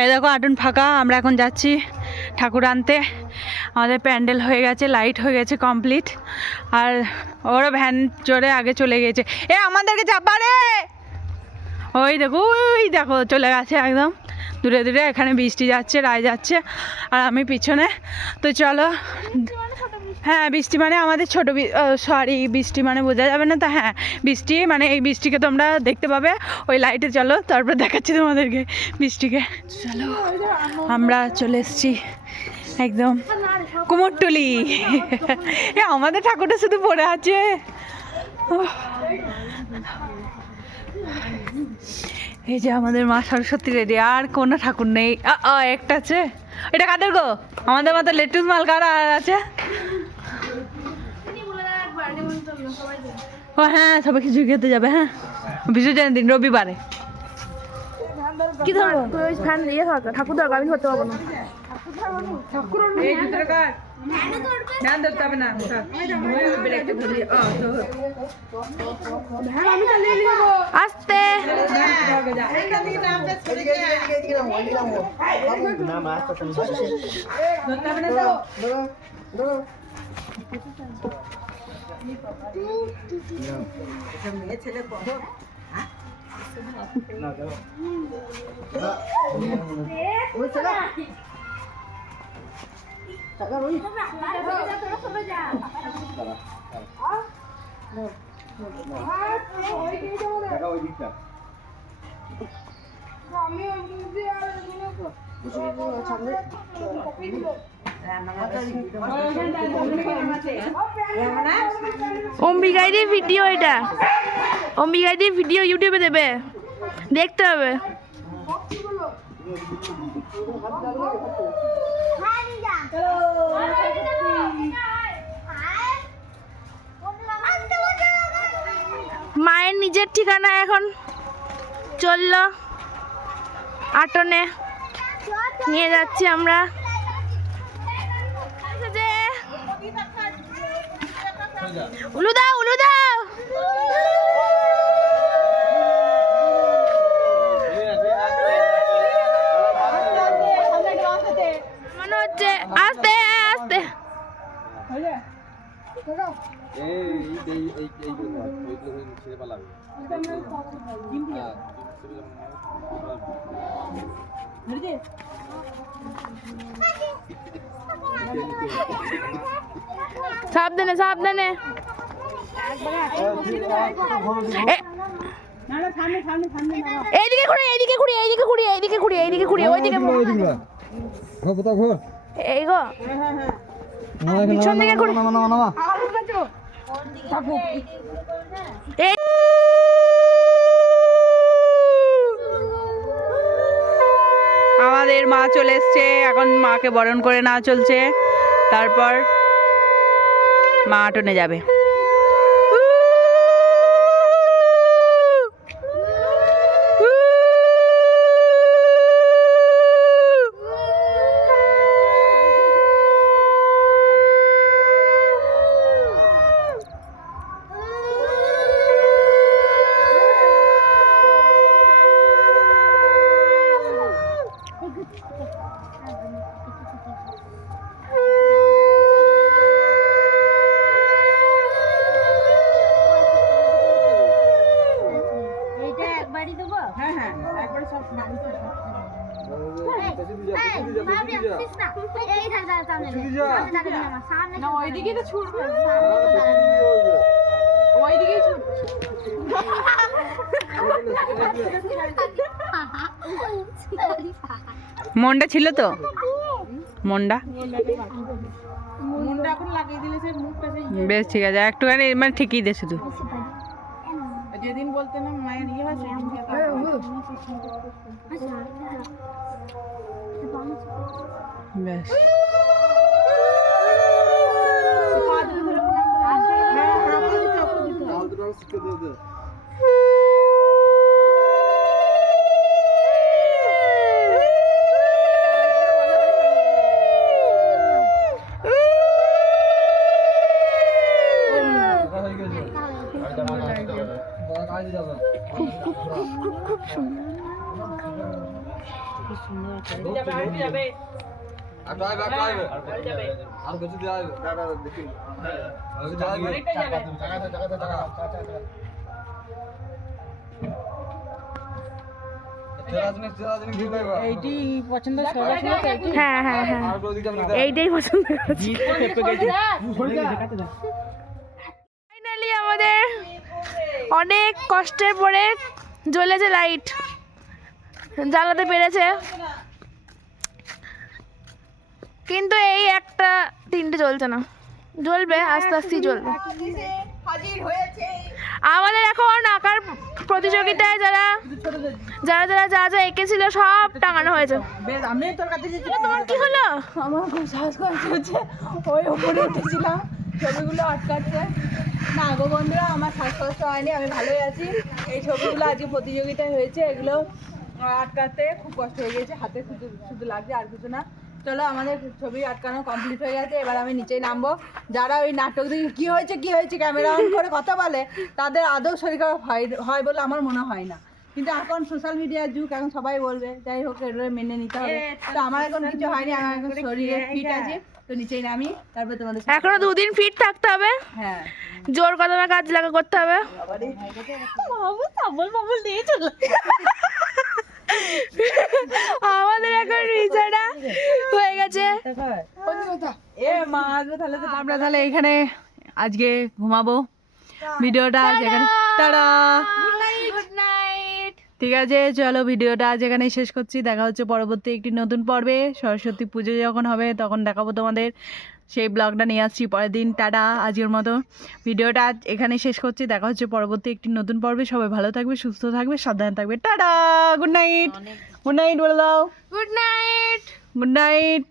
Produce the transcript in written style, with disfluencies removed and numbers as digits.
এই দেখো আটুন ফাঁকা, আমরা এখন যাচ্ছি ঠাকুর আনতে। আমাদের প্যান্ডেল হয়ে গেছে, লাইট হয়ে গেছে কমপ্লিট, আর ওরা ভ্যান চড়ে আগে চলে গেছে। এ আমাদেরকে চাপা রে, ওই দেখো চলে গেছে একদম দূরে দূরে। এখানে বৃষ্টি যাচ্ছে, রায় যাচ্ছে, আর আমি পিছনে। তো চলো, হ্যাঁ বৃষ্টি মানে আমাদের ছোটো, সরি বৃষ্টি মানে বোঝা যাবে না, তা হ্যাঁ বৃষ্টি মানে এই বৃষ্টিকে তোমরা দেখতে পাবে ওই লাইটে। চলো তারপর দেখাচ্ছি তোমাদেরকে বৃষ্টিকে। চলো আমরা চলে এসেছি একদম কুমোরটুলি। এ আমাদের ঠাকুরটা শুধু পড়ে আছে। এই যে আমাদের মা সরস্বতী রেডি, আর কোনো ঠাকুর নেই। একটা আছে, এটা কাদের গো? আমাদের মতো লেটুস মাল কারা আছে? ও হ্যাঁ, সবাই কিছু খেতে যাবে। হ্যাঁ বিসর্জনের দিন রবিবারে। কি ধরো ফ্যান ইয়ে থাকা ঠাকুর দরকার, আমি ধরতে পারবো না। আস্তে অম্বিকাইদের ভিডিও, এটা অম্বিকাইদের ভিডিও ইউটিউবে দেবে, দেখতে হবে। মায়ের নিজের ঠিকানা এখন চললো আটনে, নিয়ে যাচ্ছি আমরা। উলু দাও, উলু দাও। মনে হচ্ছে আস্তে আস্তে। সাবধানে সাবধানে। এইদিকে ঘুরে, এইদিকে ঘুরি, এইদিকে ঘুরি, এইদিকে ঘুরি, এইদিকে ঘুরি, ওইদিকে এই গো পিছন দিকে ঘুরি। আমাদের মা চলে এসছে, এখন মাকে বরণ করে নেওয়া চলছে, তারপর মা আটনে যাবে। মন্ডা ছিল তো, মন্ডা বেশ ঠিক আছে, একটুখানি মানে ঠিকই দে শুধু। যেদিন বলতে না মায়ের ইয়ে হয় বেশ। খুব সুন্দর। আর কিছু দিয়ে আসবে দাদা দেখি এইটি পছন্দ হ্যাঁ হ্যাঁ হ্যাঁ এইটাই পছন্দ করছি ফাইনালি আমাদের অনেক কষ্টের পরে জ্বলেছে লাইট, জ্বালাতে পেরেছে, কিন্তু এই একটা তিনটে জ্বলছে না, জ্বলবে আস্তে আস্তেই জ্বলবে। আমাদের এখন আঁকার প্রতিযোগিতায় যারা যারা যারা যা যা এঁকেছিল সব টাঙানো হয়েছে। আমি তোর কাছে তোমার কি হলো? আমার খুব শ্বাসকষ্ট হচ্ছে, ওই উপরে উঠেছিলাম ছবিগুলো আটকাচ্ছে। না গো বন্ধুরা, আমার শ্বাসকষ্ট হয়নি, আমি ভালোই আছি। এই ছবিগুলো আজকে প্রতিযোগিতায় হয়েছে, এগুলো আটকাতে খুব কষ্ট হয়ে গেছে, হাতে শুধু শুধু লাগছে, আর কিছু না। চলো, আমাদের ছবি আটকানো কমপ্লিট হয়ে গেছে, এবার আমি নিচেই নামবো। যারা ওই নাটক দেখে কী হয়েছে ক্যামেরা অন করে কথা বলে, তাদের আদৌ শরীর খারাপ হয় বলে আমার মনে হয় না। কিন্তু এখন সোশ্যাল মিডিয়ার যুগ, এখন সবাই বলবে, যাই হোক এগুলো মেনে নিতে হবে। তো আমার এখন কিছু হয়নি, আমার এখন শরীরে ফিট আছে। তো নিচেই নামি, তারপরে তোমাদের এখনো 2 দিন ফিট থাকতে হবে, হ্যাঁ জোর কদমে কাজ লাগা করতে হবে। আমাদের এখন রিচার্ডা হয়ে গেছে। এ মা আসবে তাহলে, তো আমরা তাহলে এখানে আজকে ঘুমাবো। ভিডিওটা আজ এখানে টাটা, গুড নাইট। ঠিক আছে, চলো ভিডিওটা আজ এখানেই শেষ করছি। দেখা হচ্ছে পরবর্তী একটি নতুন পর্বে। সরস্বতী পুজো যখন হবে তখন দেখাবো তোমাদের, সেই ব্লগটা নিয়ে আসছি পরের দিন। টাটা, আজকের মতো ভিডিওটা আজ এখানেই শেষ করছি। দেখা হচ্ছে পরবর্তী একটি নতুন পর্বে। সবাই ভালো থাকবে, সুস্থ থাকবে, সাবধানে থাকবে। Tata, good night, good night বলে দাও, গুড নাইট। Good night.